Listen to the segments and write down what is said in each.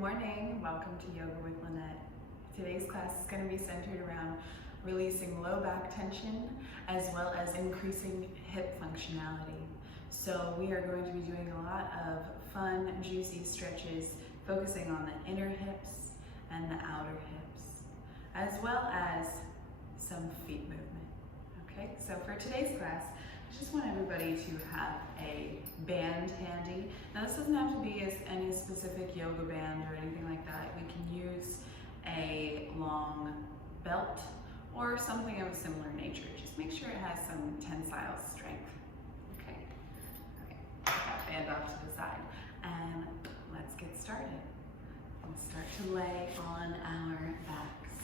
morning, welcome to Yoga with Lynette. Today's class is going to be centered around releasing low back tension as well as increasing hip functionality. So we are going to be doing a lot of fun, juicy stretches focusing on the inner hips and the outer hips, as well as some feet movement. Okay, so for today's class, I just want everybody to have a band handy. Now this doesn't have to be any specific yoga band or anything like that. We can use a long belt or something of a similar nature. Just make sure it has some tensile strength. Okay, put that band off to the side and let's get started. We'll start to lay on our backs,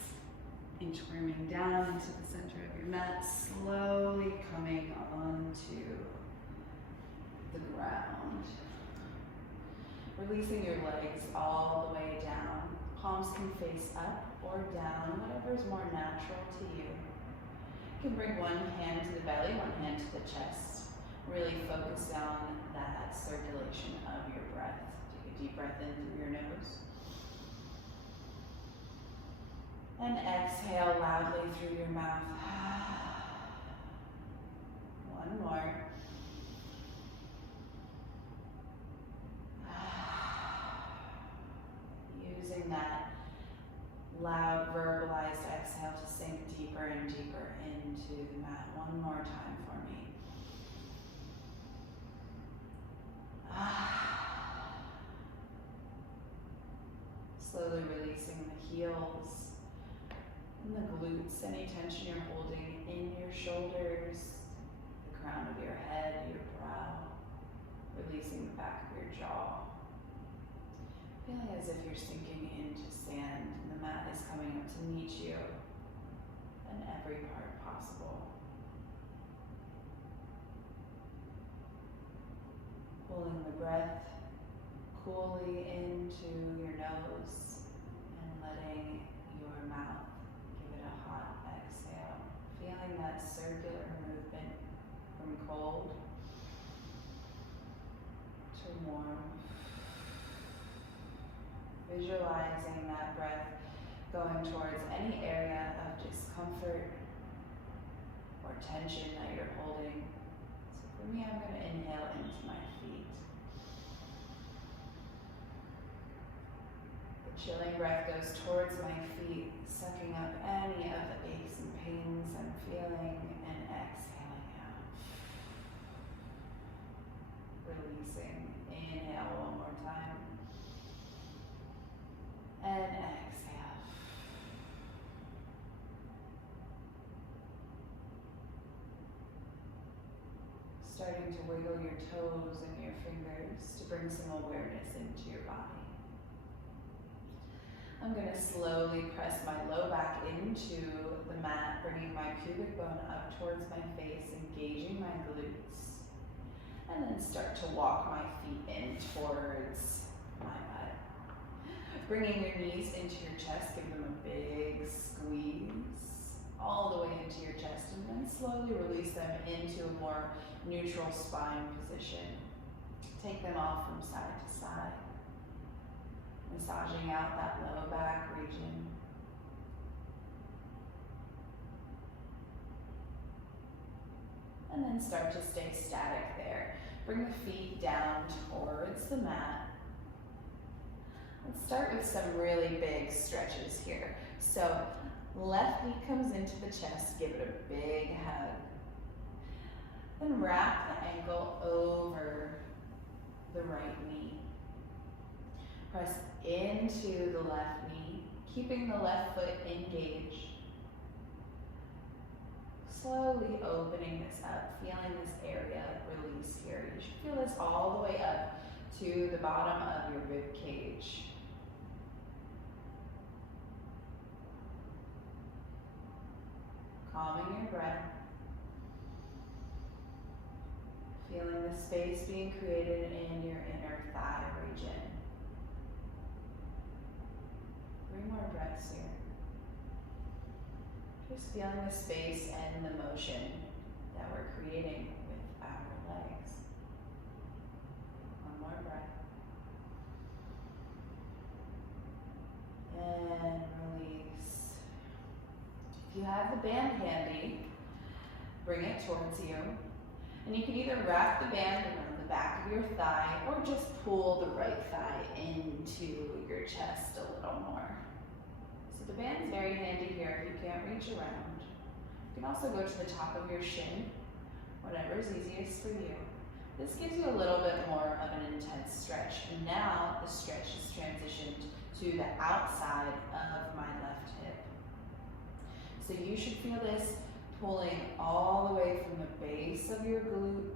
inchworming down into the center of your mat, slowly coming onto the ground. Releasing your legs all the way down. Palms can face up or down, whatever is more natural to you. You can bring one hand to the belly, one hand to the chest. Really focus on that circulation of your breath. Take a deep breath in through your nose. And exhale loudly through your mouth. One more. Using that loud verbalized exhale to sink deeper and deeper into the mat. One more time for me. Slowly releasing the heels and the glutes, any tension you're holding in your shoulders, the crown of your head, your brow, releasing the back of your jaw. Feeling as if you're sinking into sand and the mat is coming up to meet you in every part possible. Pulling the breath coolly into your nose and letting your mouth give it a hot exhale. Feeling that circular movement from cold to warm. Visualizing that breath going towards any area of discomfort or tension that you're holding. So for me, I'm going to inhale into my feet. The chilling breath goes towards my feet, sucking up any of the aches and pains I'm feeling and exhaling out. Releasing. Inhale one more time. And exhale. Starting to wiggle your toes and your fingers to bring some awareness into your body. I'm going to slowly press my low back into the mat, bringing my pubic bone up towards my face, engaging my glutes. And then start to walk my feet in towards my butt. Bringing your knees into your chest, give them a big squeeze all the way into your chest, and then slowly release them into a more neutral spine position. Take them off from side to side, massaging out that low back region. And then start to stay static there. Bring the feet down towards the mat. Let's start with some really big stretches here. So left knee comes into the chest, give it a big hug. Then wrap the ankle over the right knee. Press into the left knee, keeping the left foot engaged. Slowly opening this up, feeling this area release here. You should feel this all the way up to the bottom of your rib cage. Calming your breath. Feeling the space being created in your inner thigh region. 3 more breaths here. Just feeling the space and the motion that we're creating with our legs. 1 more breath. If you have the band handy, bring it towards you. And you can either wrap the band around the back of your thigh or just pull the right thigh into your chest a little more. So the band's very handy here if you can't reach around. You can also go to the top of your shin, whatever is easiest for you. This gives you a little bit more of an intense stretch. And now the stretch is transitioned to the outside of my left hip. So you should feel this pulling all the way from the base of your glute,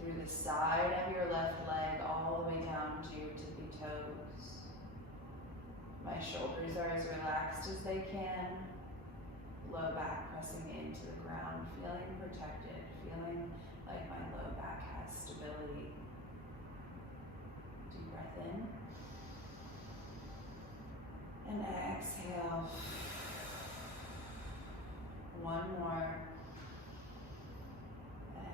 through the side of your left leg, all the way down to your tippy toes. My shoulders are as relaxed as they can. Low back pressing into the ground, feeling protected, feeling like my low back has stability. Deep breath in. And exhale. One more.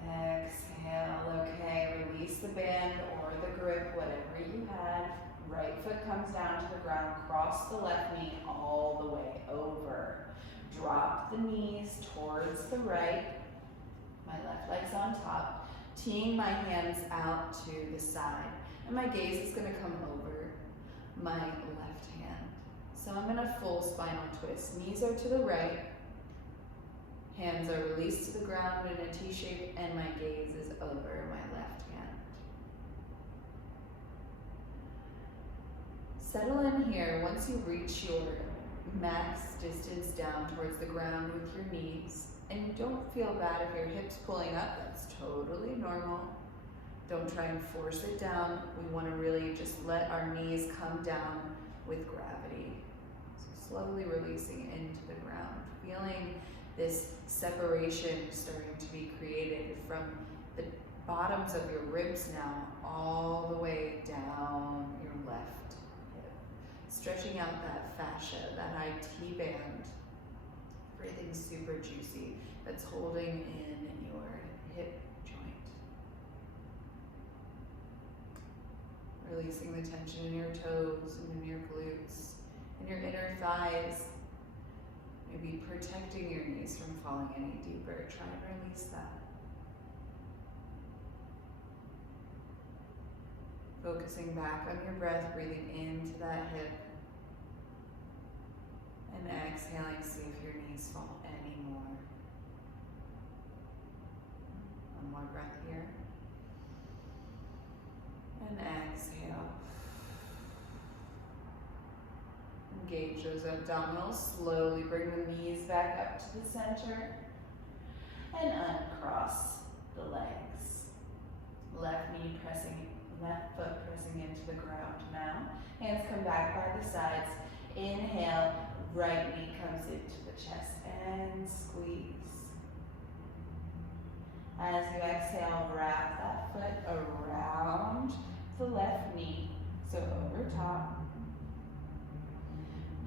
Exhale. Okay, release the band or the grip, whatever you had. Right foot comes down to the ground. Cross the left knee all the way over. Drop the knees towards the right. My left leg's on top. Teeing my hands out to the side. And my gaze is going to come over my left hand. So I'm in a full spinal twist. Knees are to the right. Hands are released to the ground in a T shape, and my gaze is over my left hand. Settle in here. Once you reach your max distance down towards the ground with your knees, and don't feel bad if your hips pulling up, that's totally normal. Don't try and force it down. We want to really just let our knees come down with gravity. So slowly releasing into the ground, feeling this separation starting to be created from the bottoms of your ribs now all the way down your left hip. Stretching out that fascia, that IT band. Everything's super juicy. That's holding in your hip joint. Releasing the tension in your toes and in your glutes and your inner thighs. Maybe protecting your knees from falling any deeper. Try and release that. Focusing back on your breath, breathing into that hip. And exhaling, see if your knees fall any more. One more breath here. And exhale. Engage those abdominals. Slowly bring the knees back up to the center. And uncross the legs. Left foot pressing into the ground now. Hands come back by the sides. Inhale, right knee comes into the chest and squeeze. As you exhale, wrap that foot around the left knee, so over top.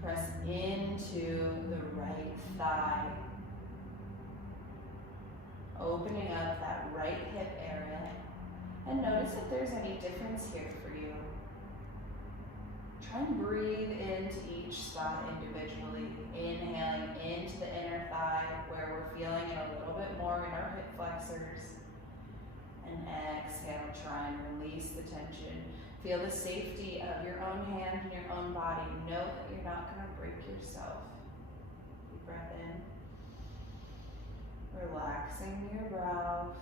Press into the right thigh, opening up that right hip area. And notice if there's any difference here for you. Try and breathe into each spot individually. Inhaling into the inner thigh where we're feeling it a little bit more in our hip flexors. And exhale, try and release the tension. Feel the safety of your own hand and your own body. Know that you're not going to break yourself. Deep breath in. Relaxing your brow.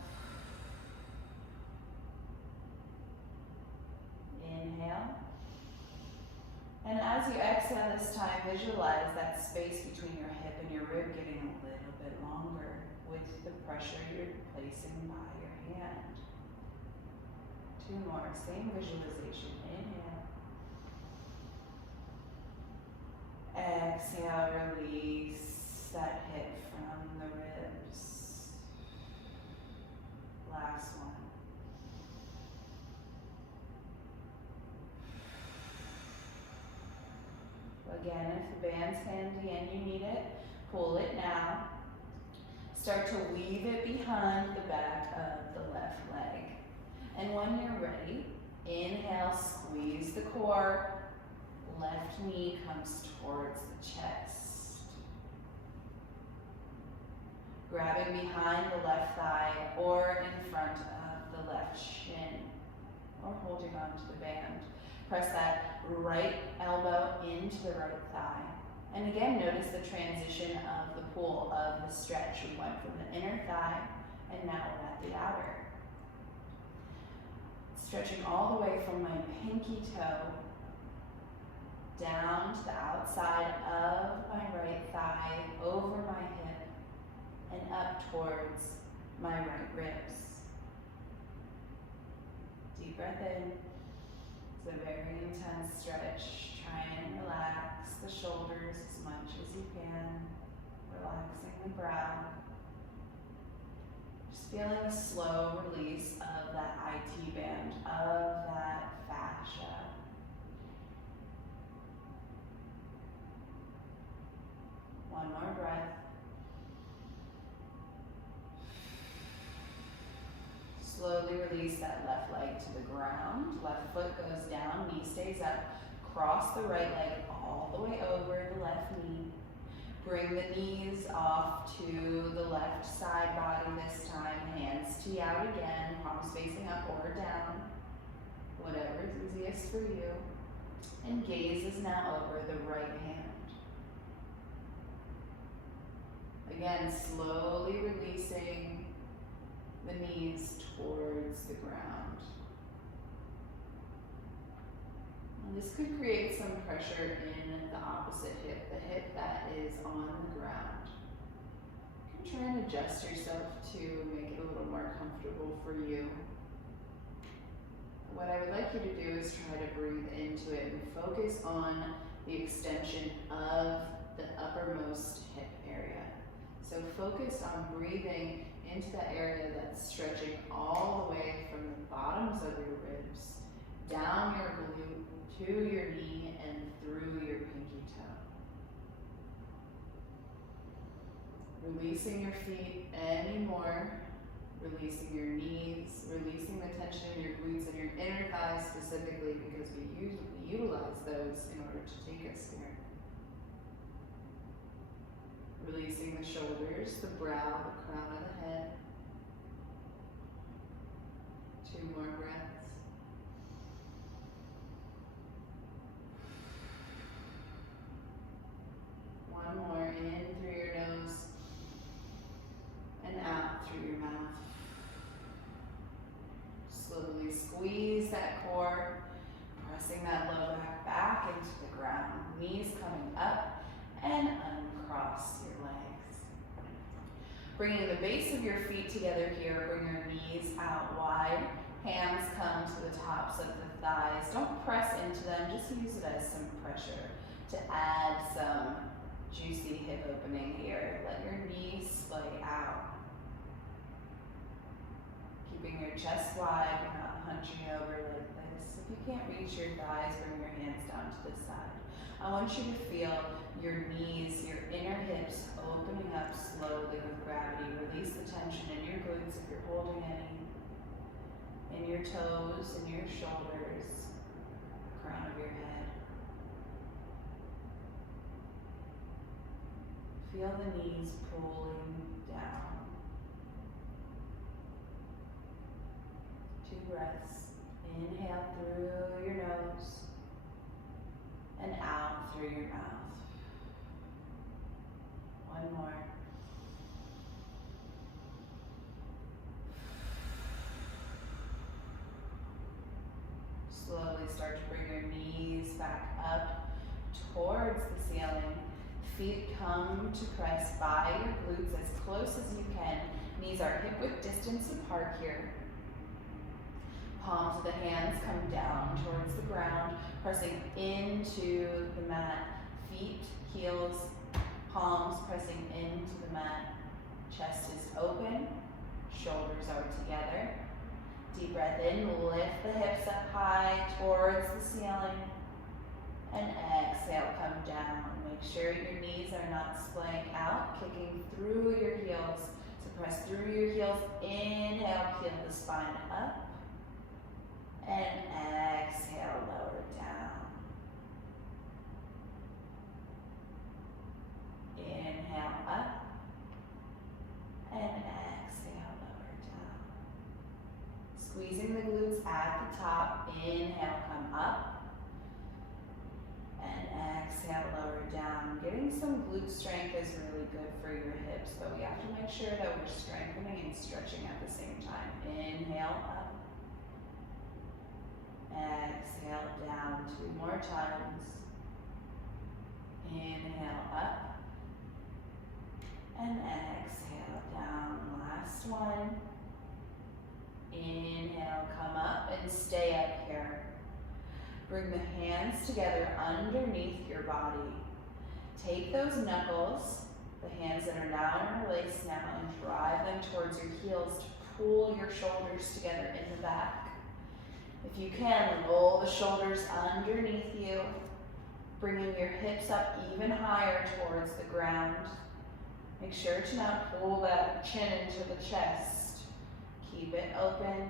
Inhale. And as you exhale this time, visualize that space between your hip and your rib getting a little bit longer with the pressure you're placing by your hand. Two more, same visualization. Inhale. Exhale, release that hip from the ribs. Last one. Again, if the band's handy and you need it, pull it now. Start to weave it behind the back of the left leg. And when you're ready, inhale, squeeze the core. Left knee comes towards the chest. grabbing behind the left thigh or in front of the left shin, or holding on to the band. Press that right elbow into the right thigh. And again, notice the transition of the pull of the stretch. We went from the inner thigh, and now we're at the outer. Stretching all the way from my pinky toe down to the outside of my right thigh, over my hip, and up towards my right ribs. Deep breath in. It's a very intense stretch. Try and relax the shoulders as much as you can, relaxing the brow. Just feeling a slow release of that IT band, of that fascia. One more breath. Slowly release that left leg to the ground. Left foot goes down, knee stays up. Cross the right leg all the way over the left knee. Bring the knees off to the left side body this time. Hands tee out again, palms facing up or down. Whatever is easiest for you. And gaze is now over the right hand. Again, slowly releasing the knees towards the ground. And this could create some pressure in the opposite hip, the hip that is on the ground. You can try and adjust yourself to make it a little more comfortable for you. What I would like you to do is try to breathe into it and focus on the extension of the uppermost hip area. So focus on breathing into that area that's stretching all the way from the bottoms of your ribs, down your glute, to your knee, and through your pinky toe. Releasing your feet anymore, releasing your knees, releasing the tension in your glutes and your inner thighs specifically, because we usually utilize those in order to take us here. Releasing the shoulders, the brow, the crown of the head. 2 more breaths. One more, in through your nose and out through your mouth. Slowly squeeze that core, pressing that low back into the ground. Knees coming up and uncross your legs. Bringing the base of your feet together here, bring your knees out wide. Hands come to the tops of the thighs. Don't press into them, just use it as some pressure to add some juicy hip opening here. Let your knees splay out. Keeping your chest wide, you're not hunching over like this. If you can't reach your thighs, bring your hands down to the side. I want you to feel your knees, your inner hips opening up slowly with gravity. Release the tension in your glutes if you're holding any. In your toes, in your shoulders, crown of your head. Feel the knees pulling down. 2 breaths. Inhale through your nose and out through your mouth. 1 more. Slowly start to bring your knees back up towards the ceiling. Feet come to press by your glutes as close as you can. Knees are hip-width distance apart here. Palms of the hands come down towards the ground, pressing into the mat. Feet, heels, palms pressing into the mat. Chest is open, shoulders are together. Deep breath in, lift the hips up high towards the ceiling. And exhale, come down. Make sure your knees are not splaying out, kicking through your heels. So press through your heels. Inhale, peel the spine up. And exhale, lower down. Inhale up. some glute strength is really good for your hips, but we have to make sure that we're strengthening and stretching at the same time. Inhale up. Exhale down. 2 more times. Inhale up. And exhale down. Last one. Inhale, come up and stay up here. Bring the hands together underneath your body. Take those knuckles, the hands that are now interlaced now, and drive them towards your heels to pull your shoulders together in the back. If you can, roll the shoulders underneath you, bringing your hips up even higher towards the ground. Make sure to not pull that chin into the chest. Keep it open.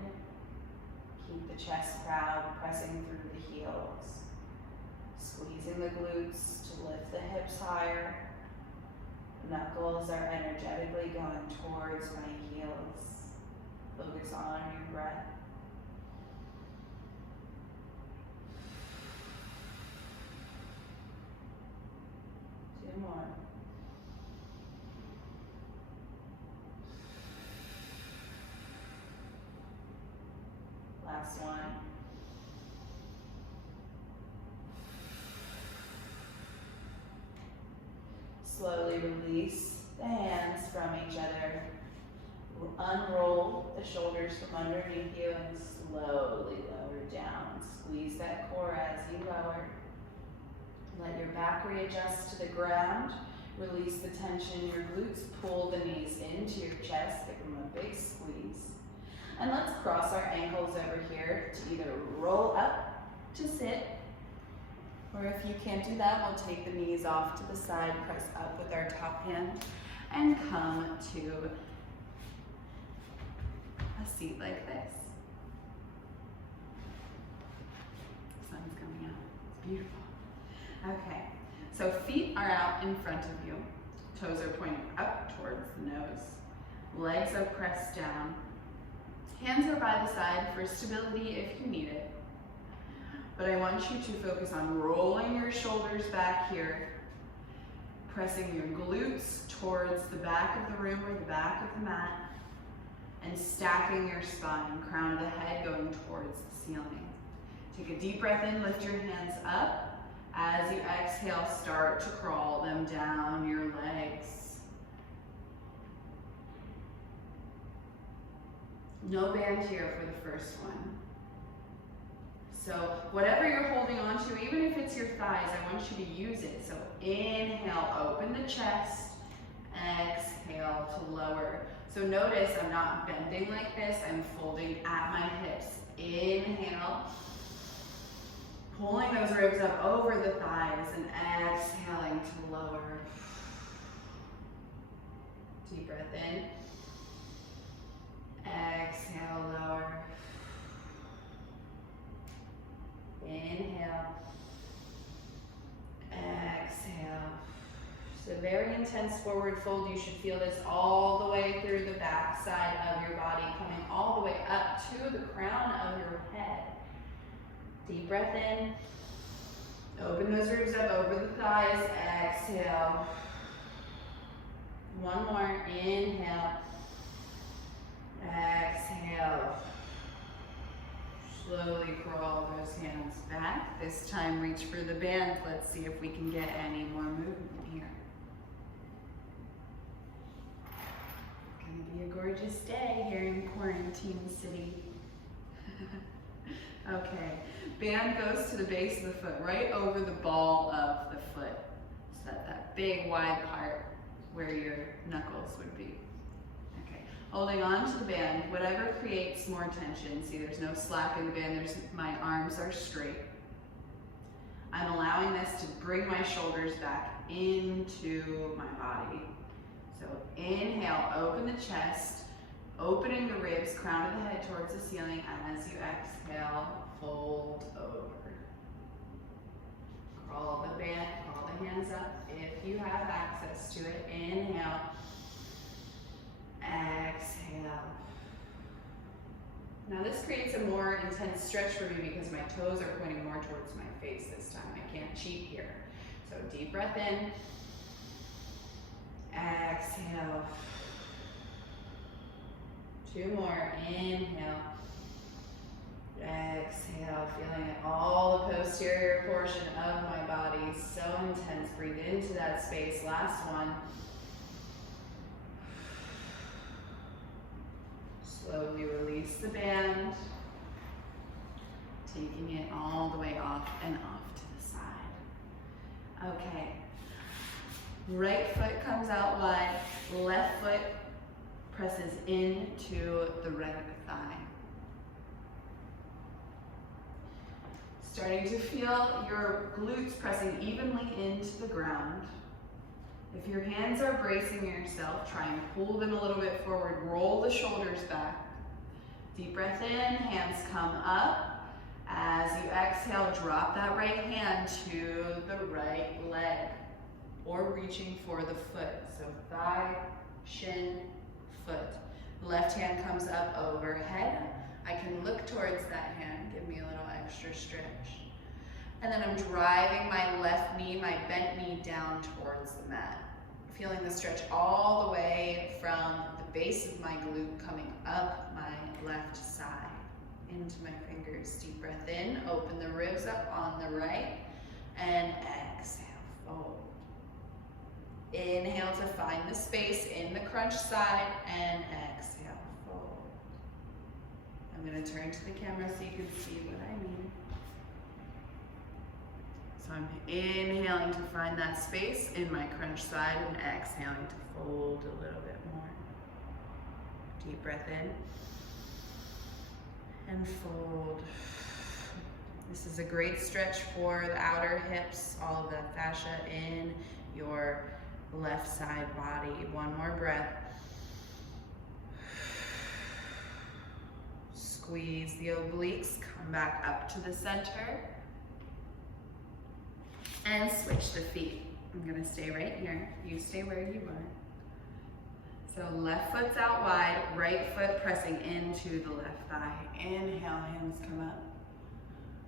Keep the chest proud, pressing through the heels. Squeezing the glutes to lift the hips higher. Knuckles are energetically going towards my heels. Focus on your breath. Two more. Last one. Slowly release the hands from each other. Unroll the shoulders from underneath you and slowly lower down. Squeeze that core as you lower. Let your back readjust to the ground. Release the tension in your glutes. Pull the knees into your chest. Give them a big squeeze. And let's cross our ankles over here to either roll up to sit, or if you can't do that, we'll take the knees off to the side, press up with our top hand, and come to a seat like this. The sun's coming out. It's beautiful. Okay, so feet are out in front of you. Toes are pointing up towards the nose. Legs are pressed down. Hands are by the side for stability if you need it. But I want you to focus on rolling your shoulders back here, pressing your glutes towards the back of the room or the back of the mat, and stacking your spine, crown of the head going towards the ceiling. Take a deep breath in, lift your hands up. As you exhale, start to crawl them down your legs. No band here for the first one. So whatever you're holding on to, even if it's your thighs, I want you to use it. So inhale, open the chest. Exhale to lower. So notice I'm not bending like this, I'm folding at my hips. Inhale, pulling those ribs up over the thighs and exhaling to lower. Deep breath in. Exhale, lower. Inhale. Exhale. So very intense forward fold. You should feel this all the way through the back side of your body, coming all the way up to the crown of your head. Deep breath in. Open those ribs up over the thighs. Exhale. One more. Inhale. Exhale. Slowly crawl those hands back. This time reach for the band. Let's see if we can get any more movement here. Gonna be a gorgeous day here in Quarantine City. Okay, band goes to the base of the foot, right over the ball of the foot. So that big wide part where your knuckles would be. Holding on to the band, whatever creates more tension. See, there's no slack in the band. My arms are straight. I'm allowing this to bring my shoulders back into my body. So inhale, open the chest, opening the ribs, crown of the head towards the ceiling. As you exhale, fold over. Crawl the band, crawl the hands up if you have access to it. Inhale. Exhale. Now this creates a more intense stretch for me because my toes are pointing more towards my face this time. I can't cheat here. So deep breath in. Exhale. 2 more. Inhale. Exhale. Feeling it all the posterior portion of my body. So intense. Breathe into that space. Last one. Slowly release the band. Taking it all the way off and off to the side. Okay. Right foot comes out wide. Left foot presses into the right thigh. Starting to feel your glutes pressing evenly into the ground. If your hands are bracing yourself, try and pull them a little bit forward. Roll the shoulders back. Deep breath in, hands come up. As you exhale, drop that right hand to the right leg or reaching for the foot. So thigh, shin, foot. Left hand comes up overhead. I can look towards that hand, give me a little extra stretch. And then I'm driving my left knee, my bent knee down towards the mat. Feeling the stretch all the way from the base of my glute coming up my left side into my fingers. Deep breath in, open the ribs up on the right, and exhale, fold. Inhale to find the space in the crunch side, and exhale, fold. I'm going to turn to the camera so you can see what I mean. So I'm inhaling to find that space in my crunch side and exhaling to fold a little bit more. Deep breath in and fold. This is a great stretch for the outer hips, all of the fascia in your left side body. One more breath. Squeeze the obliques, come back up to the center. And switch the feet. I'm gonna stay right here. You stay where you are. So left foot's out wide, right foot pressing into the left thigh. Inhale, hands come up.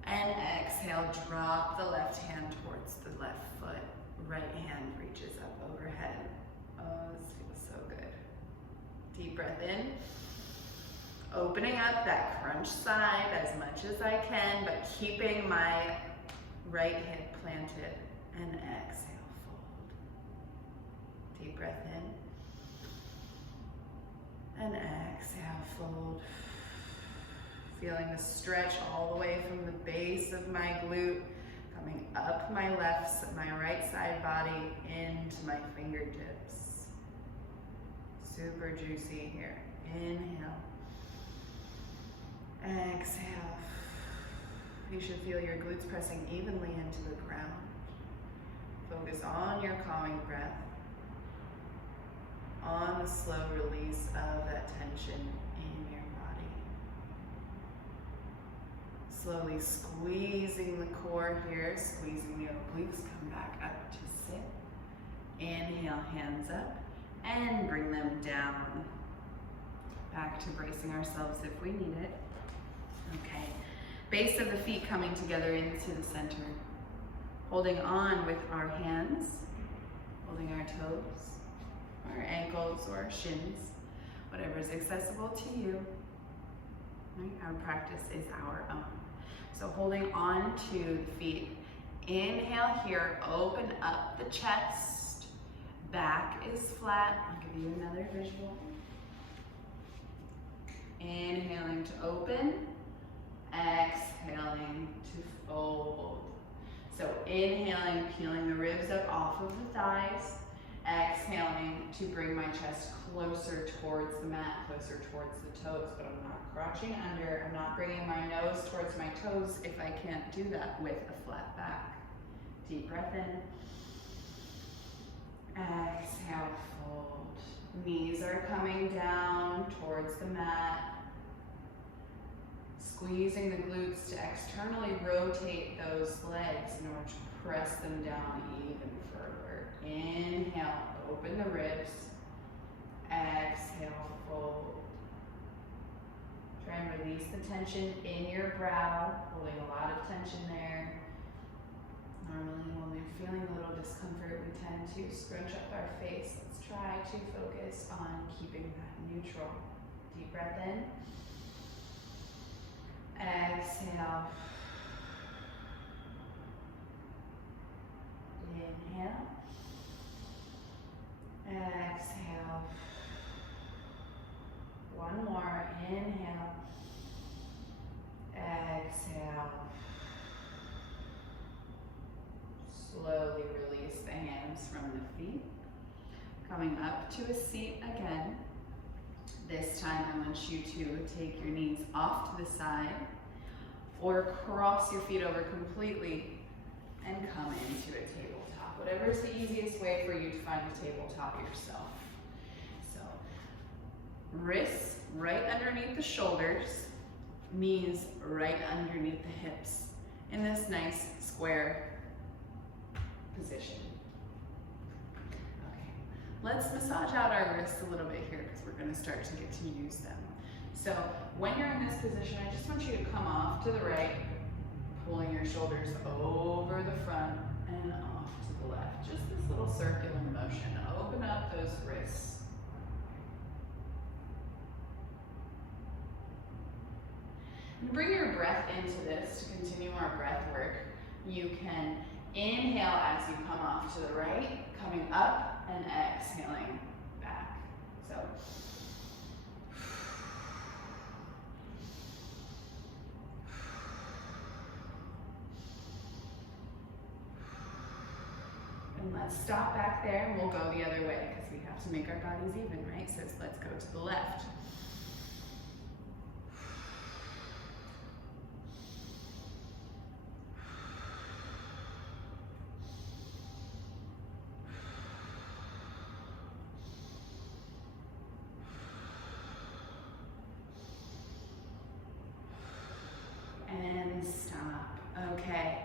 And exhale, drop the left hand towards the left foot. Right hand reaches up overhead. Oh, this feels so good. Deep breath in. Opening up that crunch side as much as I can, but keeping my right hip planted, and exhale, fold. Deep breath in, and exhale, fold. Feeling the stretch all the way from the base of my glute, coming up my right side body into my fingertips. Super juicy here. Inhale, exhale. You should feel your glutes pressing evenly into the ground. Focus on your calming breath, on the slow release of that tension in your body. Slowly squeezing the core here, squeezing the obliques, come back up to sit. Inhale, hands up, and bring them down. Back to bracing ourselves if we need it. Okay. Base of the feet coming together into the center. Holding on with our hands, holding our toes, our ankles or our shins, whatever is accessible to you. Right? Our practice is our own. So holding on to the feet. Inhale here, open up the chest. Back is flat. I'll give you another visual. Inhaling to open. Exhaling to fold. So inhaling, peeling the ribs up off of the thighs. Exhaling to bring my chest closer towards the mat, closer towards the toes, but I'm not crouching under. I'm not bringing my nose towards my toes if I can't do that with a flat back. Deep breath in. Exhale, fold. Knees are coming down towards the mat. Squeezing the glutes to externally rotate those legs in order to press them down even further. Inhale, open the ribs. Exhale, fold. Try and release the tension in your brow, holding a lot of tension there. Normally when we're feeling a little discomfort, we tend to scrunch up our face. Let's try to focus on keeping that neutral. Deep breath in. Exhale. Inhale. Exhale. One more. Inhale. Exhale. Slowly release the hands from the feet. Coming up to a seat again. This time I want you to take your knees off to the side or cross your feet over completely and come into a tabletop. Whatever is the easiest way for you to find a tabletop yourself. So, wrists right underneath the shoulders, knees right underneath the hips in this nice square position. Okay, let's massage out our wrists a little bit here because we're going to start to get to use them. So when you're in this position, I just want you to come off to the right, pulling your shoulders over the front and off to the left. Just this little circular motion. Open up those wrists. And bring your breath into this to continue our breath work. You can inhale as you come off to the right, coming up and exhaling back. So, and let's stop back there and we'll go the other way because we have to make our bodies even, right? So let's go to the left. And stop. Okay.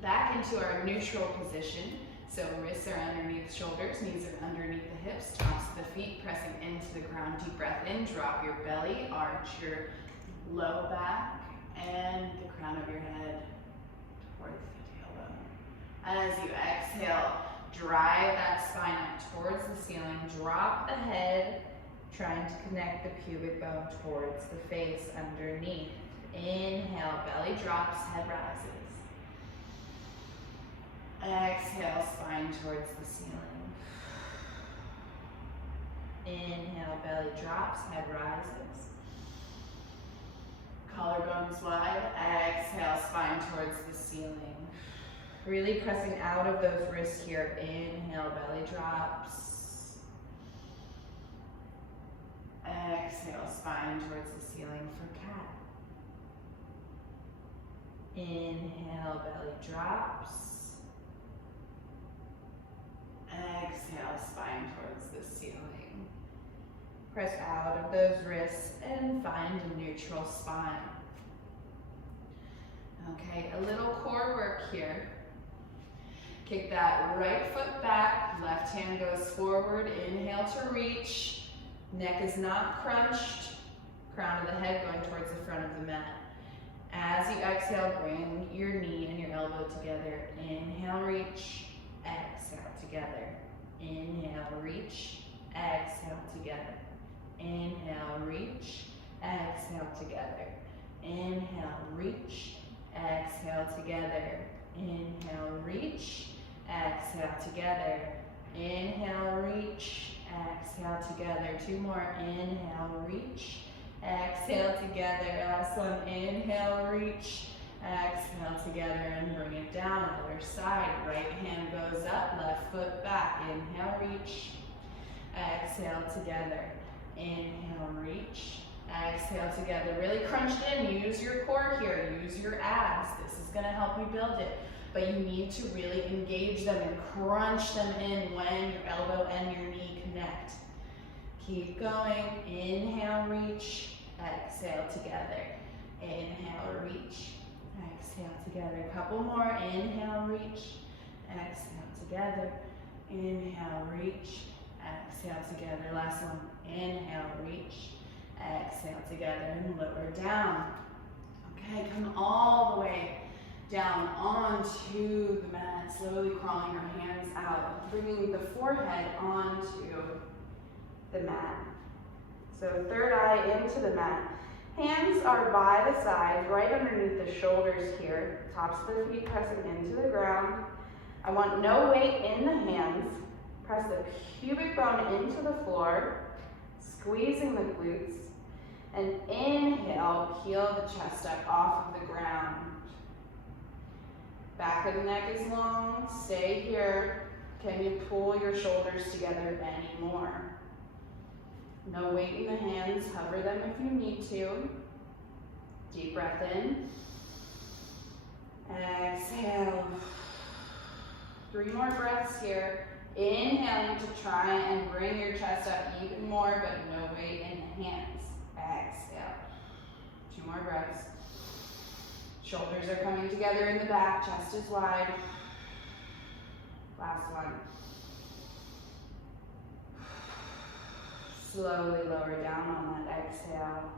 Back into our neutral position. So wrists are underneath shoulders, knees are underneath the hips, tops of the feet pressing into the ground. Deep breath in, drop your belly, arch your low back and the crown of your head towards the tailbone. As you exhale, drive that spine up towards the ceiling, drop the head, trying to connect the pubic bone towards the face underneath. Inhale, belly drops, head rises. Exhale, spine towards the ceiling. Inhale, belly drops, head rises. Collarbones wide. Exhale, spine towards the ceiling. Really pressing out of those wrists here. Inhale, belly drops. Exhale, spine towards the ceiling for cat. Inhale, belly drops. Exhale, spine towards the ceiling. Press out of those wrists and find a neutral spine. Okay, a little core work here. Kick that right foot back, left hand goes forward, inhale to reach. Neck is not crunched, crown of the head going towards the front of the mat. As you exhale, bring your knee and your elbow together. Inhale, reach, exhale together. Inhale, reach, exhale together. Inhale, reach, exhale together. Inhale, reach, exhale together. Inhale, reach, exhale together. Inhale, reach, exhale together. Two more. Inhale, reach, exhale together. Last one. Inhale, reach, exhale together and bring it down. Other side. Right hand goes up, left foot back. Inhale, reach, exhale together. Inhale, reach, exhale together. Really crunch it in. Use your core here. Use your abs. This is going to help you build it. But you need to really engage them and crunch them in when your elbow and your knee connect. Keep going. Inhale, reach, exhale together. Inhale, reach, exhale together. A couple more. Inhale, reach, exhale together. Inhale, reach, exhale together. Last one. Inhale, reach, exhale together and lower down. Okay, come all the way down onto the mat, slowly crawling your hands out, bringing the forehead onto the mat. So third eye into the mat. Hands are by the sides, right underneath the shoulders here. Tops of the feet pressing into the ground. I want no weight in the hands. Press the pubic bone into the floor, squeezing the glutes. And inhale, peel the chest up off of the ground. Back of the neck is long, stay here. Can you pull your shoulders together anymore? No weight in the hands, hover them if you need to. Deep breath in. Exhale. 3 more breaths here. Inhaling to try and bring your chest up even more, but no weight in the hands. Exhale. 2 more breaths. Shoulders are coming together in the back, chest is wide. Last one. Slowly lower down on that exhale.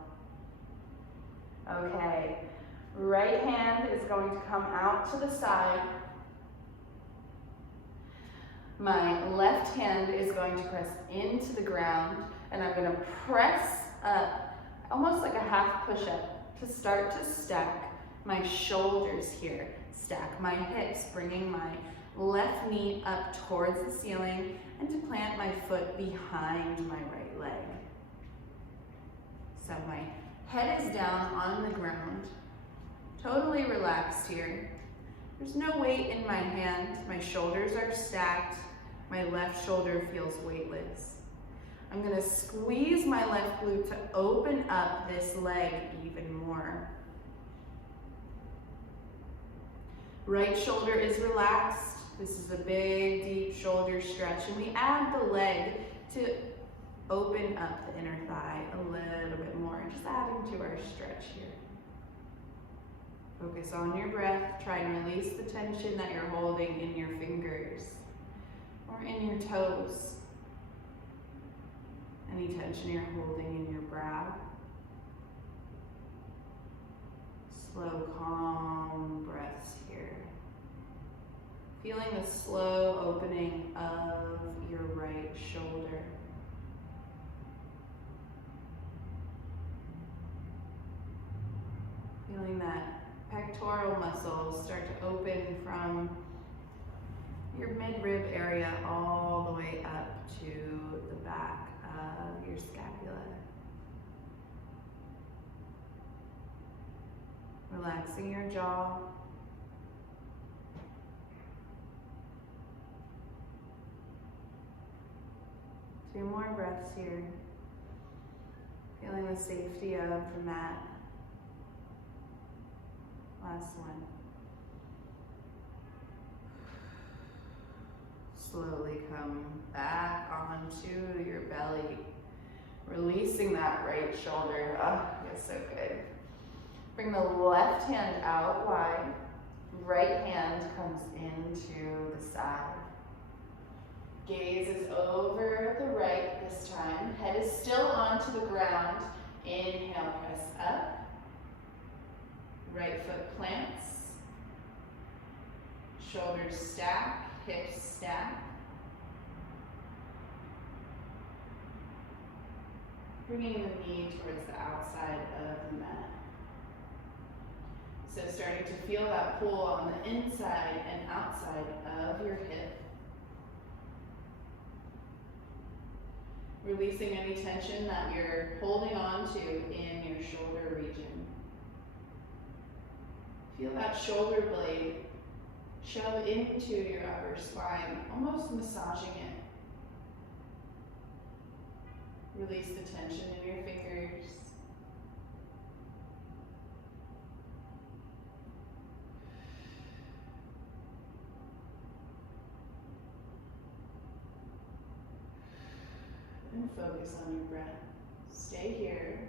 Okay, right hand is going to come out to the side. My left hand is going to press into the ground, and I'm going to press up, almost like a half push-up, to start to stack my shoulders here. Stack my hips, bringing my left knee up towards the ceiling, and to plant my foot behind my right leg. So my head is down on the ground, totally relaxed here. There's no weight in my hand. My shoulders are stacked. My left shoulder feels weightless. I'm gonna squeeze my left glute to open up this leg even more. Right shoulder is relaxed. This is a big, deep shoulder stretch, and we add the leg to open up the inner thigh a little bit more, just adding to our stretch here. Focus on your breath. Try and release the tension that you're holding in your fingers or in your toes. Any tension you're holding in your brow. Slow, calm breaths here. Feeling the slow opening of your right shoulder. Feeling that pectoral muscles start to open from your midrib area all the way up to the back of your scapula. Relaxing your jaw. Two more breaths here. Feeling the safety of the mat. Last one. Slowly come back onto your belly, releasing that right shoulder. Oh, feels so good. Bring the left hand out wide. Right hand comes into the side. Gaze is over the right this time. Head is still onto the ground. Inhale, press up. Right foot plants. Shoulders stack, hips stack. Bringing the knee towards the outside of the mat. So starting to feel that pull on the inside and outside of your hip. Releasing any tension that you're holding on to in your shoulder region. Feel that shoulder blade shove into your upper spine, almost massaging it. Release the tension in your fingers. And focus on your breath. Stay here.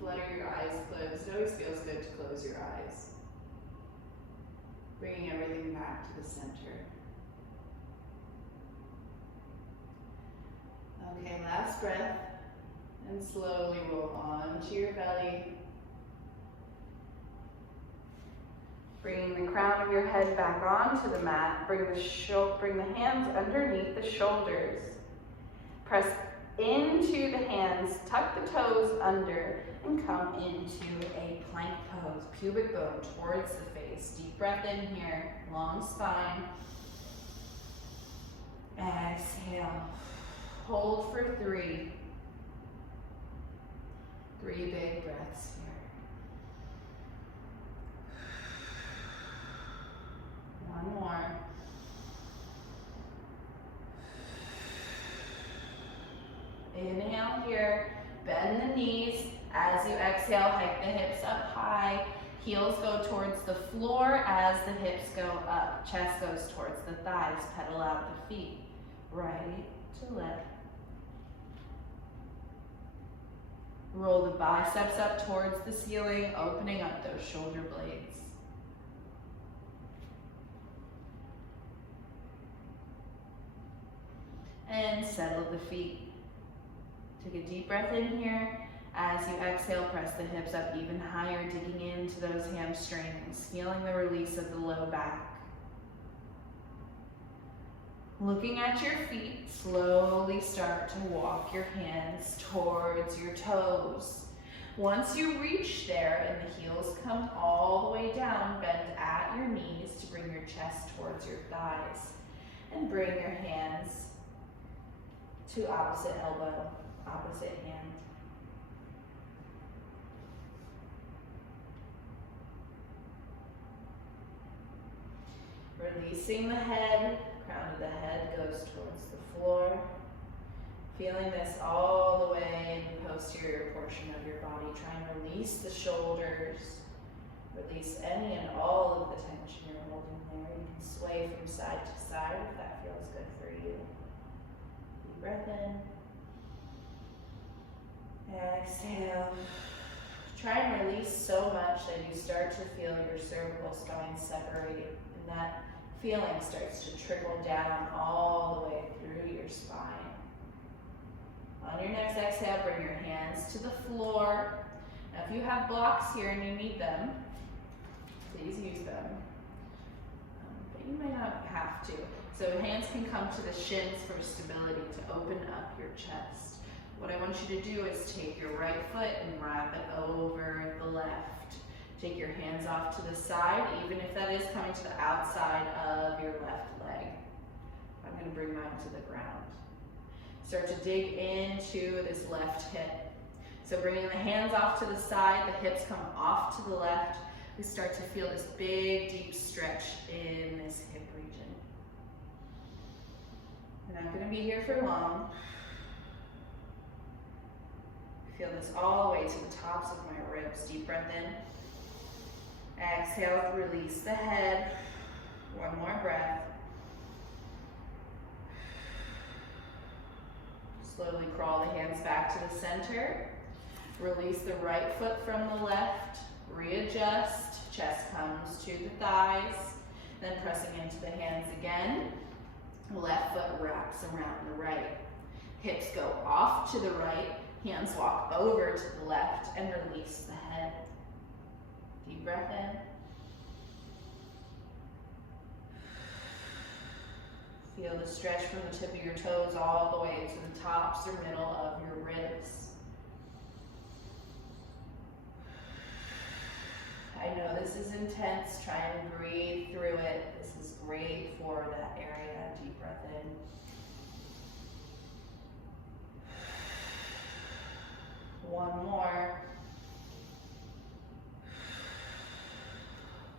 Flutter your eyes closed. It always feels good to close your eyes. Bringing everything back to the center. Okay, last breath. And slowly roll onto your belly. Bringing the crown of your head back onto the mat. Bring the hands underneath the shoulders. Press into the hands, tuck the toes under, and come into a plank pose. Pubic bone towards the face. Deep breath in here, long spine. Exhale. Hold for 3. 3 big breaths here. 1 more. Inhale here, bend the knees. As you exhale, hike the hips up high. Heels go towards the floor as the hips go up. Chest goes towards the thighs. Pedal out the feet. Right to left. Roll the biceps up towards the ceiling, opening up those shoulder blades. And settle the feet. Take a deep breath in here. As you exhale, press the hips up even higher, digging into those hamstrings, feeling the release of the low back. Looking at your feet, slowly start to walk your hands towards your toes. Once you reach there and the heels come all the way down, bend at your knees to bring your chest towards your thighs. And bring your hands to opposite elbow, opposite hand. Releasing the head, crown of the head goes towards the floor. Feeling this all the way in the posterior portion of your body. Try and release the shoulders. Release any and all of the tension you're holding there. You can sway from side to side if that feels good for you. Deep breath in. Exhale. Try and release so much that you start to feel your cervical spine separate, and that feeling starts to trickle down all the way through your spine. On your next exhale, bring your hands to the floor. Now, if you have blocks here and you need them, please use them. But you may not have to. So hands can come to the shins for stability to open up your chest. What I want you to do is take your right foot and wrap it over the left. Take your hands off to the side, even if that is coming to the outside of your left leg. I'm going to bring mine to the ground. Start to dig into this left hip. So bringing the hands off to the side, the hips come off to the left. We start to feel this big, deep stretch in this hip region. We're not going to be here for long. Feel this all the way to the tops of my ribs. Deep breath in. Exhale, release the head. One more breath. Slowly crawl the hands back to the center. Release the right foot from the left. Readjust. Chest comes to the thighs. Then pressing into the hands again. Left foot wraps around the right. Hips go off to the right. Hands walk over to the left and release the head. Deep breath in. Feel the stretch from the tip of your toes all the way to the tops or middle of your ribs. I know this is intense. Try and breathe through it. This is great for that area. Deep breath in. One more.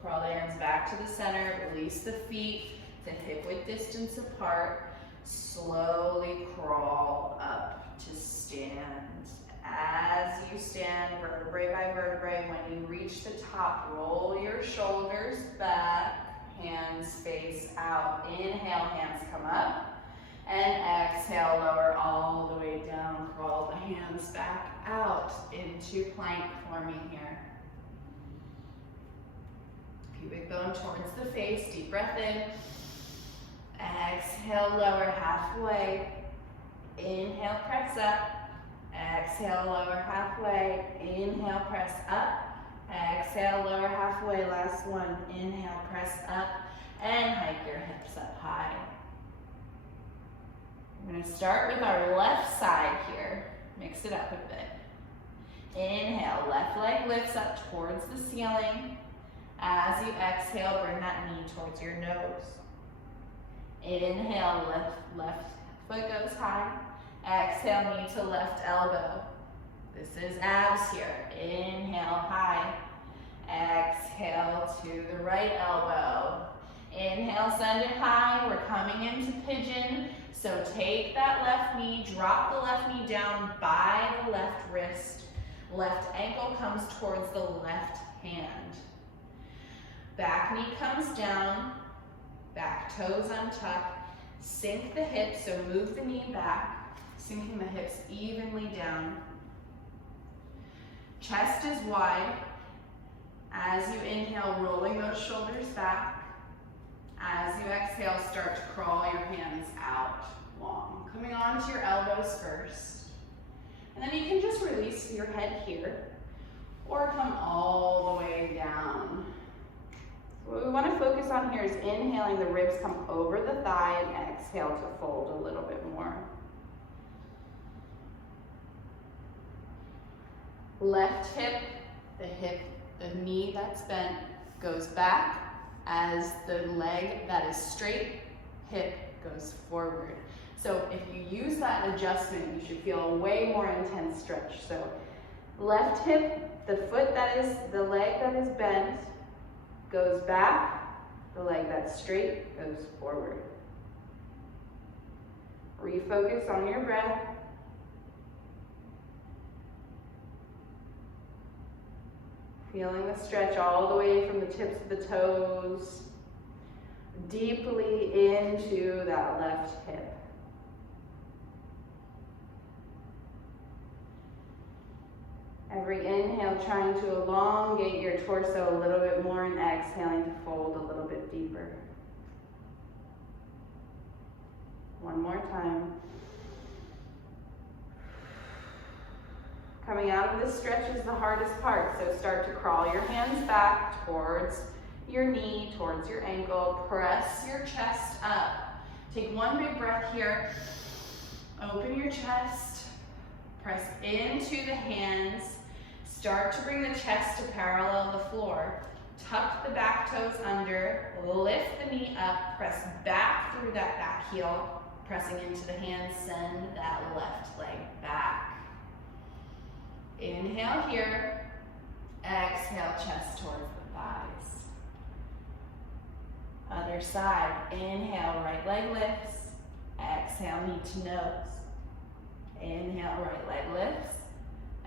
Crawl the hands back to the center. Release the feet to hip width distance apart. Slowly crawl up to stand. As you stand, vertebrae by vertebrae, when you reach the top, roll your shoulders back, hands face out. Inhale, hands come up. And exhale, lower all the way down. Crawl the hands back out into plank for me here. Pubic bone towards the face. Deep breath in. Exhale, lower halfway. Inhale, press up. Exhale, lower halfway. Inhale, press up. Exhale, lower halfway, last one. Inhale, press up and hike your hips up high. We're gonna start with our left side here. Mix it up a bit. Inhale, left leg lifts up towards the ceiling. As you exhale, bring that knee towards your nose. Inhale, left foot goes high. Exhale, knee to left elbow. This is abs here. Inhale, high. Exhale to the right elbow. Inhale, send it high. We're coming into pigeon. So take that left knee, drop the left knee down by the left wrist. Left ankle comes towards the left hand. Back knee comes down, back toes untuck. Sink the hips, so move the knee back, sinking the hips evenly down. Chest is wide. As you inhale, rolling those shoulders back. As you exhale, start to crawl your hands out long. Coming onto your elbows first. And then you can just release your head here or come all the way down. What we want to focus on here is inhaling, the ribs come over the thigh, and exhale to fold a little bit more. Left hip, the knee that's bent goes back as the leg that is straight, hip goes forward. So if you use that adjustment, you should feel a way more intense stretch. So left hip, the leg that is bent goes back, the leg that's straight goes forward. Refocus on your breath. Feeling the stretch all the way from the tips of the toes, deeply into that left hip. Every inhale, trying to elongate your torso a little bit more, and exhaling to fold a little bit deeper. One more time. Coming out of this stretch is the hardest part, so start to crawl your hands back towards your knee, towards your ankle. Press your chest up. Take one big breath here. Open your chest. Press into the hands. Start to bring the chest to parallel the floor. Tuck the back toes under. Lift the knee up. Press back through that back heel. Pressing into the hands, send that left leg back. Inhale here. Exhale, chest towards the thighs. Other side. Inhale, right leg lifts. Exhale, knee to nose. Inhale, right leg lifts.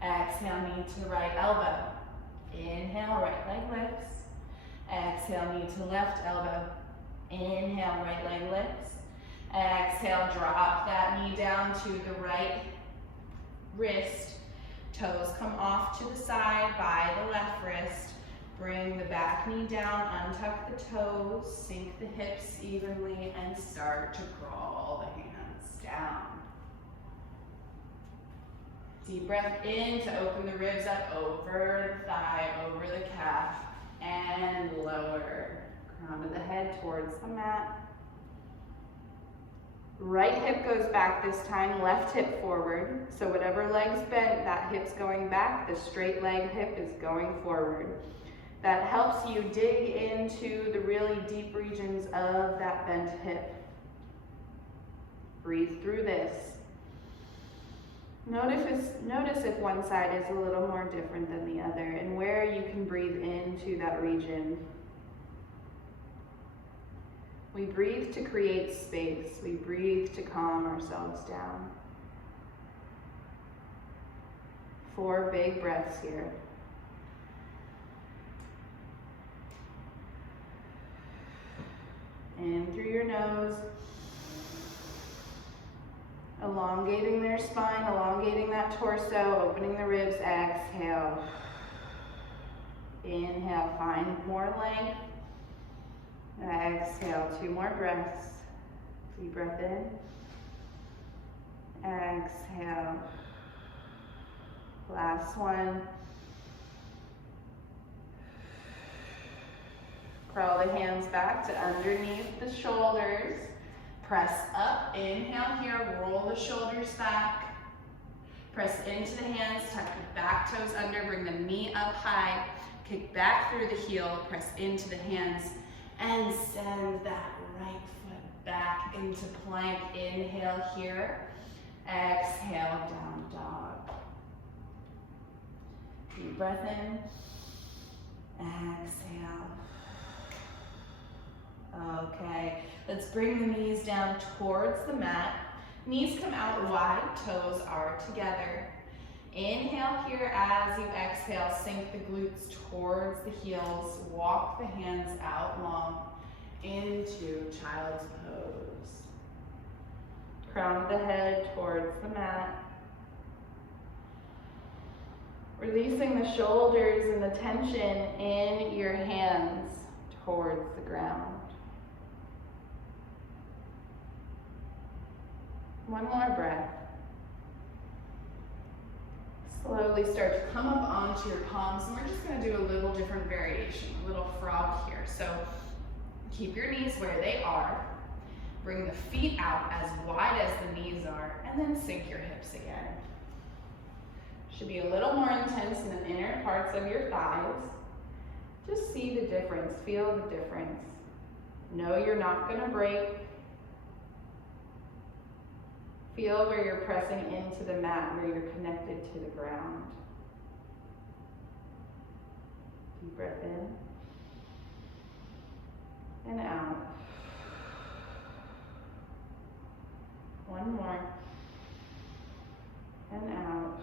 Exhale, knee to right elbow. Inhale, right leg lifts. Exhale, knee to left elbow. Inhale, right leg lifts. Exhale, drop that knee down to the right wrist. Toes come off to the side by the left wrist. Bring the back knee down, untuck the toes, sink the hips evenly, and start to crawl the hands down. Deep breath in to open the ribs up over the thigh, over the calf, and lower. Crown of the head towards the mat. Right hip goes back this time, left hip forward. So whatever leg's bent, that hip's going back, the straight leg hip is going forward. That helps you dig into the really deep regions of that bent hip. Breathe through this. Notice if one side is a little more different than the other, and where you can breathe into that region. We breathe to create space. We breathe to calm ourselves down. 4 big breaths here. In through your nose. Elongating their spine, elongating that torso, opening the ribs. Exhale. Inhale, find more length. Exhale, 2 more breaths. Deep breath in. Exhale. Last one. Crawl the hands back to underneath the shoulders. Press up, inhale here, roll the shoulders back. Press into the hands, tuck the back toes under, bring the knee up high. Kick back through the heel, press into the hands, and send that right foot back into plank. Inhale here, exhale, down dog. Deep breath in, exhale. Okay, let's bring the knees down towards the mat. Knees come out wide, toes are together. Inhale here as you exhale, sink the glutes towards the heels, walk the hands out long into child's pose. Crown the head towards the mat. Releasing the shoulders and the tension in your hands towards the ground. One more breath. Slowly start to come up onto your palms, and we're just going to do a little different variation, a little frog here. So keep your knees where they are. Bring the feet out as wide as the knees are, and then sink your hips again. Should be a little more intense in the inner parts of your thighs. Just see the difference, feel the difference. Know you're not going to break. Feel where you're pressing into the mat, where you're connected to the ground. Deep breath in and out. One more. And out.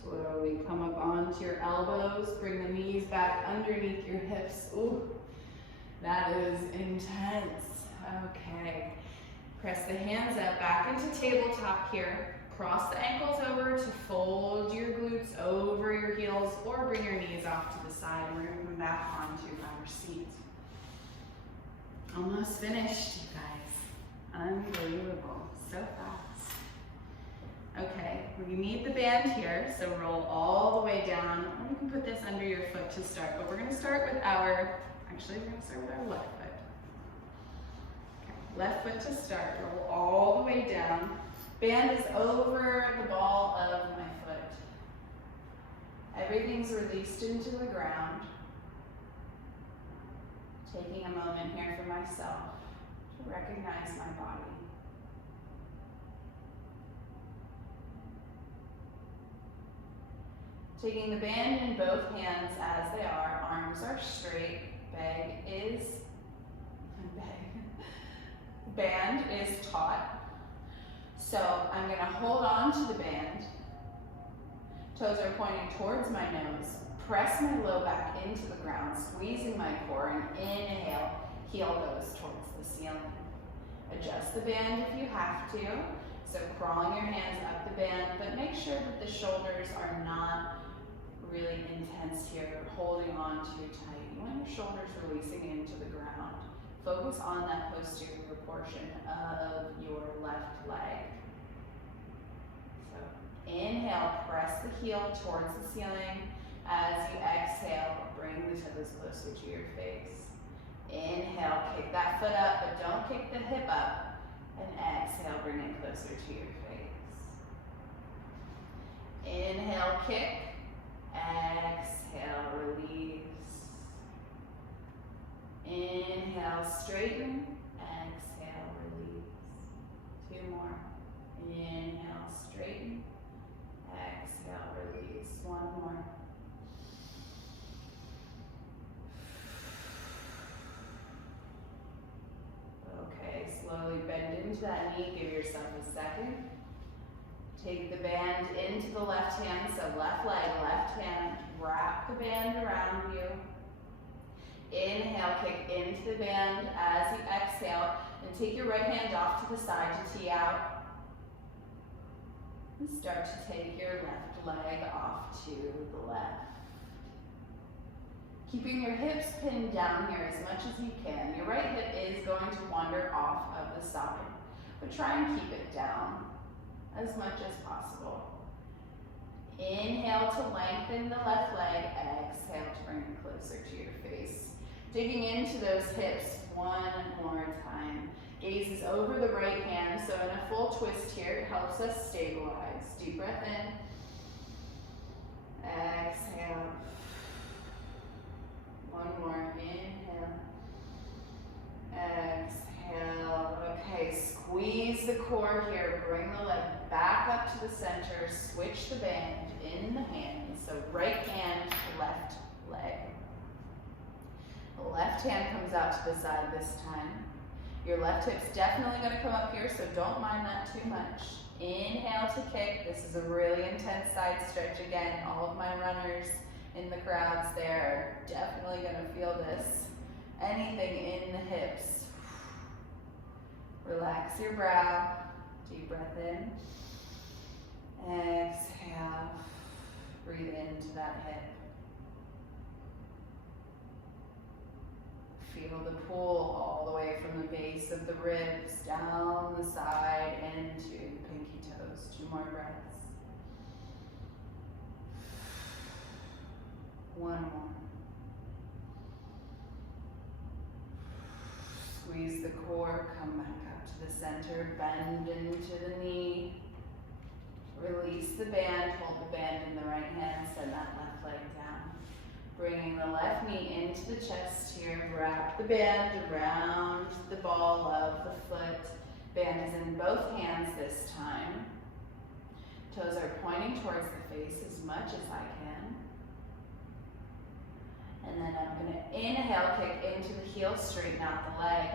Slowly come up onto your elbows. Bring the knees back underneath your hips. Ooh, that is intense. Okay. Press the hands up back into tabletop here. Cross the ankles over to fold your glutes over your heels, or bring your knees off to the side. We're going to come back onto our seat. Almost finished, you guys. Unbelievable. So fast. Okay, we need the band here, so roll all the way down. Or you can put this under your foot to start, but we're going to start with our, we're going to start with our left foot. Okay, left foot to start. Roll all the way down. Band is over the ball of my foot. Everything's released into the ground. Taking a moment here for myself to recognize my body. Taking the band in both hands as they are, arms are straight, band is taut. So I'm going to hold on to the band. Toes are pointing towards my nose. Press my low back into the ground, squeezing my core, and inhale, heel goes towards the ceiling. Adjust the band if you have to. So crawling your hands up the band, but make sure that the shoulders are not really intense here, holding on too tight. You want your shoulders releasing into the ground. Focus on that posterior portion of your left leg. So inhale, press the heel towards the ceiling. As you exhale, bring the toes closer to your face. Inhale, kick that foot up, but don't kick the hip up. And exhale, bring it closer to your face. Inhale, kick. Exhale, release. Inhale, straighten. Exhale, release. Two more. Inhale, straighten. Exhale, release. One more. Okay, slowly bend into that knee. Give yourself a second. Take the band into the left hand, so left leg, left hand, wrap the band around you. Inhale, kick into the band as you exhale, and take your right hand off to the side to tee out. And start to take your left leg off to the left. Keeping your hips pinned down here as much as you can. Your right hip is going to wander off of the side, but try and keep it down as much as possible. Inhale to lengthen the left leg. Exhale to bring it closer to your face. Digging into those hips one more time. Gaze is over the right hand, so in a full twist here, it helps us stabilize. Deep breath in. Exhale. One more. Inhale. Exhale. Okay, squeeze the core here. Bring the leg back up to the center. Switch the band in the hand. So right hand, left leg. The left hand comes out to the side this time. Your left hip's definitely going to come up here, so don't mind that too much. Inhale to kick. This is a really intense side stretch. Again, all of my runners in the crowds there are definitely going to feel this. Anything in the hips. Relax your brow. Deep breath in. Exhale. Breathe into that hip. Feel the pull all the way from the base of the ribs, down the side, into the pinky toes. 2 more breaths. 1 more. Squeeze the core, come back up to the center, bend into the knee. Release the band, hold the band in the right hand, send that left leg down. Bringing the left knee into the chest here, wrap the band around the ball of the foot. Band is in both hands this time. Toes are pointing towards the face as much as I can. And then I'm going to inhale, kick into the heel, straighten out the leg,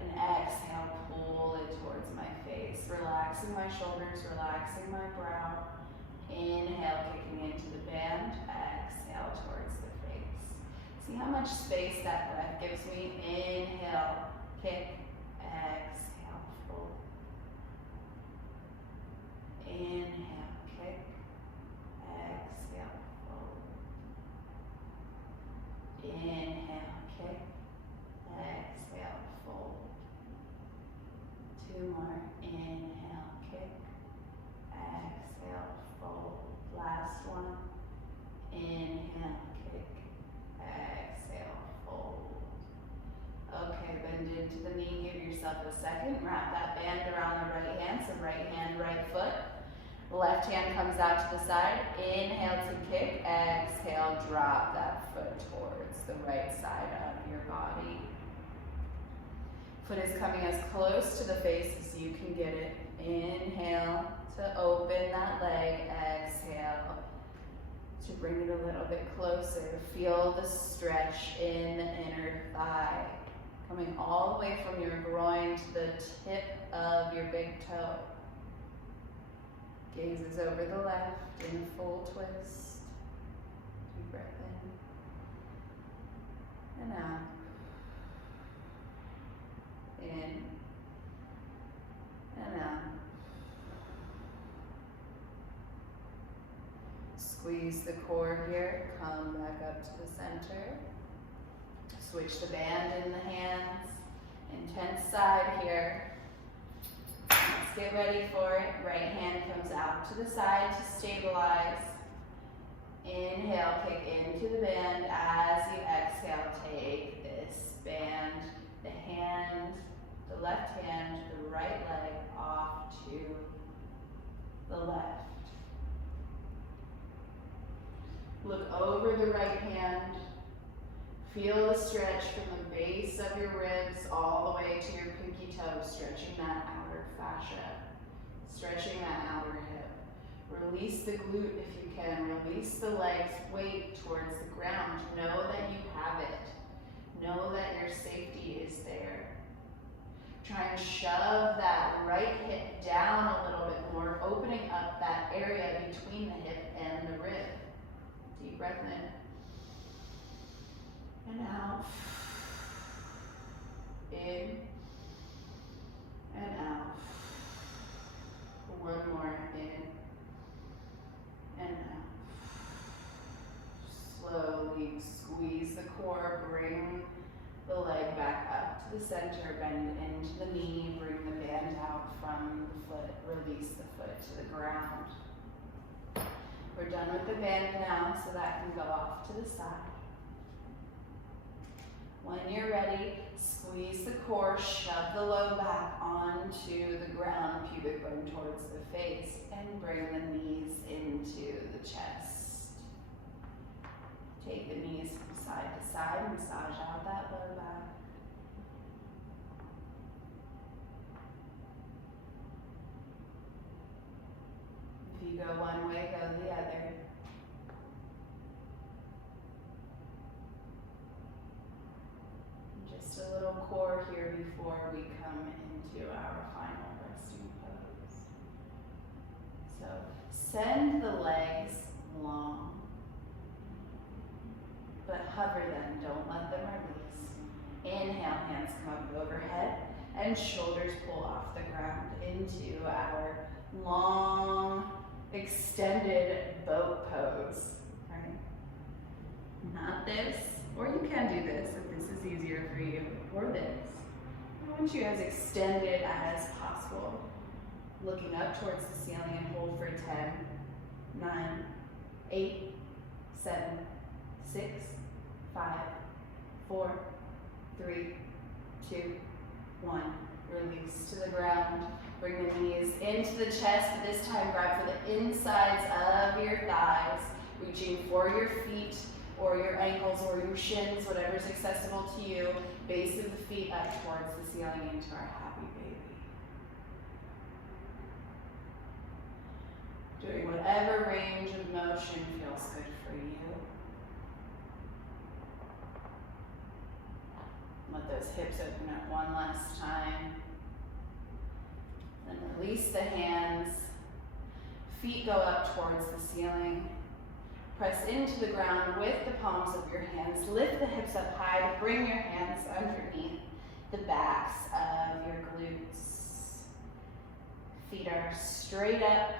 and exhale, pull it towards my face. Relaxing my shoulders, relaxing my brow. Inhale, kicking into the band, exhale towards the face. See how much space that breath gives me? Inhale, kick, exhale, pull. Inhale, kick, exhale, fold. Inhale, kick, exhale, fold. 2 more. Inhale, kick, exhale, fold. Last one. Inhale, kick, exhale, fold. Okay, bend into the knee. Give yourself a second. Wrap that band around the right hand. So right hand, right foot. Left hand comes out to the side. Inhale to kick. Exhale, drop that foot towards the right side of your body. Foot is coming as close to the face as you can get it. Inhale to open that leg. Exhale to bring it a little bit closer. Feel the stretch in the inner thigh. Coming all the way from your groin to the tip of your big toe. Gaze is over the left in a full twist. Deep breath in and out. In and out. Squeeze the core here, come back up to the center. Switch the band in the hands. Intense side here. Let's get ready for it. Right hand comes out to the side to stabilize. Inhale, kick into the band. As you exhale, take this band, the hand, the left hand, the right leg off to the left. Look over the right hand. Feel the stretch from the base of your ribs all the way to your pinky toe, stretching that outer fascia, stretching that outer hip. Release the glute if you can. Release the leg's weight towards the ground. Know that you have it. Know that your safety is there. Try and shove that right hip down a little bit more, opening up that area between the hip and the rib. Deep breath in. And out. In. And out. 1 more. In. And out. Slowly squeeze the core. Bring the leg back up to the center. Bend into the knee. Bring the band out from the foot. Release the foot to the ground. We're done with the band now, so that can go off to the side. When you're ready, squeeze the core, shove the low back onto the ground, pubic bone towards the face, and bring the knees into the chest. Take the knees from side to side, massage out that low back. If you go one way, go the other. Just a little core here before we come into our final resting pose. So send the legs long, but hover them, don't let them release. Inhale, hands come up overhead, and shoulders pull off the ground into our long, extended boat pose, right? Not this, or you can do this if this is easier for you, or this. I want you as extended as possible. Looking up towards the ceiling and hold for 10, 9, 8, 7, 6, 5, 4, 3, 2, 1. Release to the ground. Bring the knees into the chest, but this time grab for the insides of your thighs, reaching for your feet or your ankles or your shins, whatever's accessible to you. Base of the feet up towards the ceiling into our happy baby. Doing whatever range of motion feels good for you. Let those hips open up one last time. Then release the hands. Feet go up towards the ceiling. Press into the ground with the palms of your hands. Lift the hips up high. Bring your hands underneath the backs of your glutes. Feet are straight up.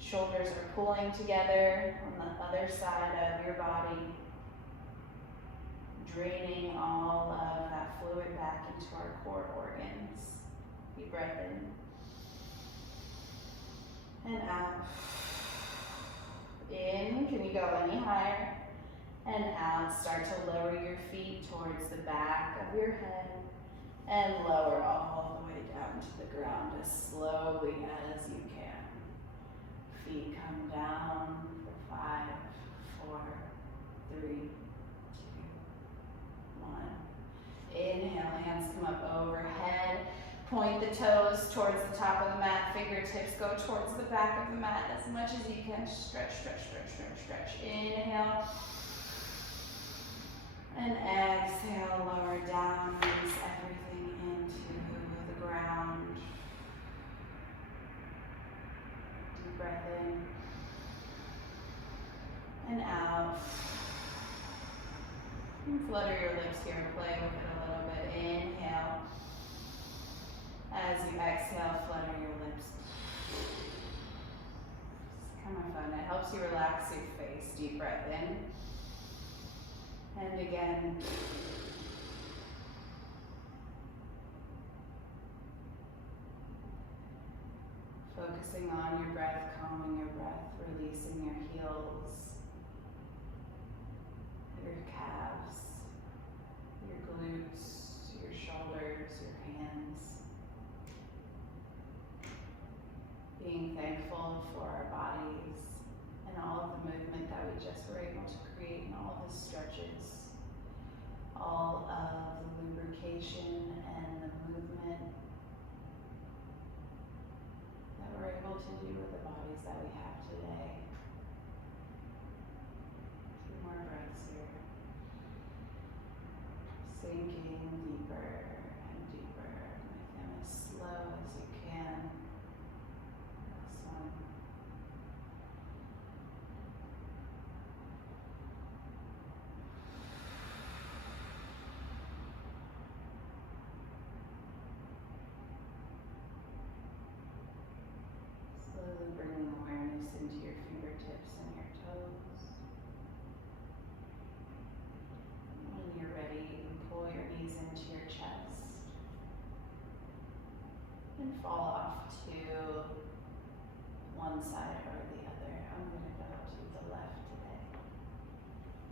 Shoulders are pulling together on the other side of your body. Draining all of that fluid back into our core organs. Deep breath in and out. In, can you go any higher? And out, start to lower your feet towards the back of your head and lower all the way down to the ground as slowly as you can. Feet come down for 5, 4, 3, 2, 1. Inhale, hands come up overhead. Point the toes towards the top of the mat. Fingertips go towards the back of the mat as much as you can. Stretch, stretch, stretch, stretch, stretch. Inhale. And exhale, lower down. Release everything into the ground. Deep breath in. And out. And flutter your lips here and play with it a little bit. Inhale. As you exhale, flutter your lips. It's kind of fun. It helps you relax your face. Deep breath in. And again. Focusing on your breath, calming your breath, releasing your heels, your calves, your glutes, your shoulders, your hands. Being thankful for our bodies and all of the movement that we just were able to create and all of the stretches, all of the lubrication and the movement that we're able to do with the bodies that we have today. 2 more breaths here. Sinking deeper and deeper. Make them as slow as you can. Slowly bringing awareness into your fingertips and your toes. When you're ready, you can pull your knees into your chest and fall off to one side or the other. I'm gonna go to the left today.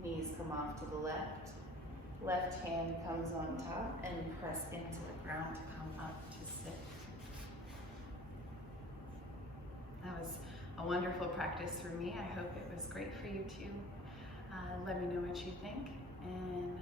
Knees come off to the left. Left hand comes on top and press into the ground to come up to sit. That was a wonderful practice for me. I hope it was great for you too. Let me know what you think, and